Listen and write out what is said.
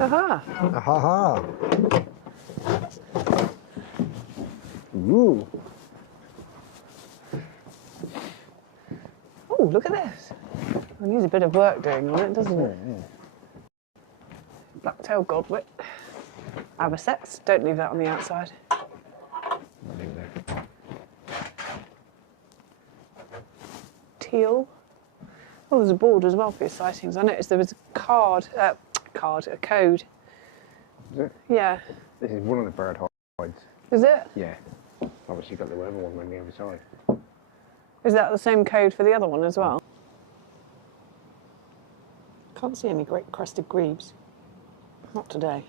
Aha! Aha! Ooh! Oh, look at this. It needs a bit of work doing on it, doesn't it? Yeah. Black-tailed godwit. Avocets. Don't leave that on the outside. Teal. Oh, there's a board as well for your sightings. I noticed there was a a code. Is it? Yeah. This is one of the bird hides. Is it? Yeah. Obviously you've got the other one on the other side. Is that the same code for the other one as well? Can't see any great crested grebes. Not today.